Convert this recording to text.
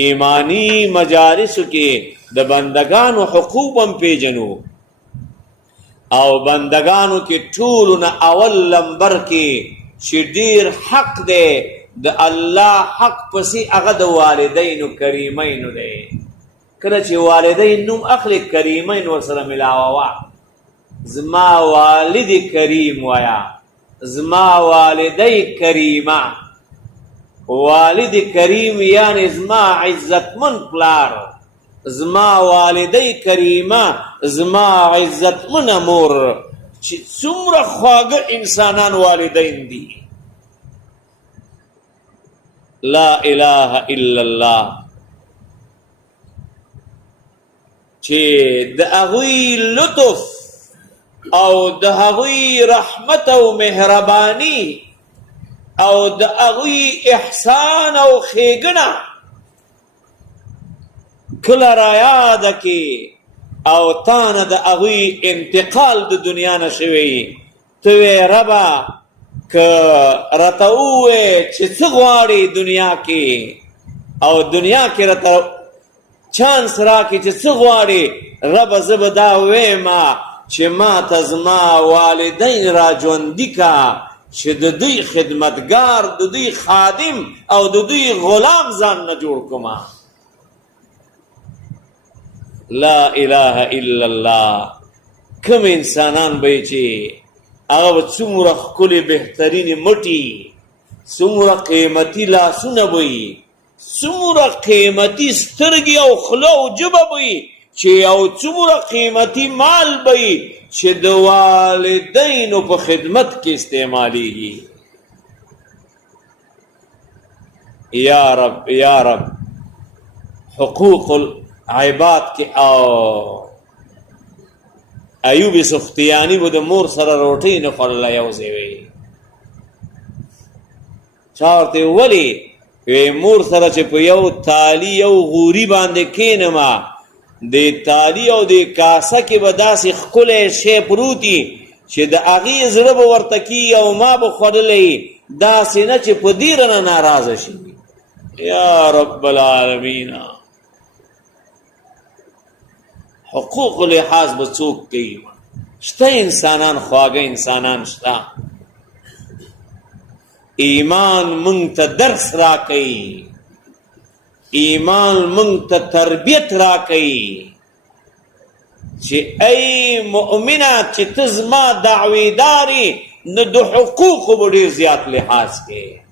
ایمانی مجالسو کې د بندگانو حقوق هم پیژنو او بندگانو کې ټولو نه اول لمبر کې چې ډیر حق دی د الله حق پسې هغه د والدینو کریمینو دی. کله چې والدین نوم اخلي کریمین ورسره ملاوه، زما والد کریم وایا، زما والدی کریمه. والد کریم یعنی زما عزتمن پلار، زما والدی کریمه زما عزتمن مور. چې څومره خواږه انسانان والدین دي. لا اله الا الله. چې د هغوی لطف او د هغوی رحمت او مهربانی او د هغوی احسان او ښېګڼه کله را یاده کې او تانه د هغوی انتقال د دنیا نه شوی، ته وې ربه که راته ووایې چې څه غواړې دنیا کې او دنیا کې راته چانس راکړې چې څه غواړې، ربه زه به دا ووایم چې ما ته زما والدین را ژوندي که چې د دوی خدمتګار، د دوی خادم او د دوی غلام ځان نه جوړ کړم. لا اله الا الله. کوم انسانان به چې هغه به څومره ښکلې بهترینې مټي، څومره قیمتي لاسونه به وي، څومره قیمتي سترګې او خوله او ژبه به وي، چې یو څومره قیمتي مال به وي چې د والدینو په خدمت کې استعمالیږي. یا رب یا رب. حقوق العباد کې او ایوب سختیانی به د مور سره روټۍ نه خوړله یو ځای وی. چا ورته ولې؟ وی مور سره چې په یو تالي یو غوري باندې کښېنمه، د تالي او د کاسه کې به داسې ښکلی شی پروتي چې د هغې زړه به ورته کېږي او ما به خوړلی، داسې نه چې په دې رانه ناراضه شي. یا رب العالمین. حقوق لحاظ به څوک کوي؟ شته انسانان، خواږه انسانان شته. ایمان مونږ ته درس را کوي، ایمان مونږ ته تربیت را کوي چې ای مؤمنه چې ته زما دعویدارې، نو د حقوقو به ډېر زیات لحاظ کوي.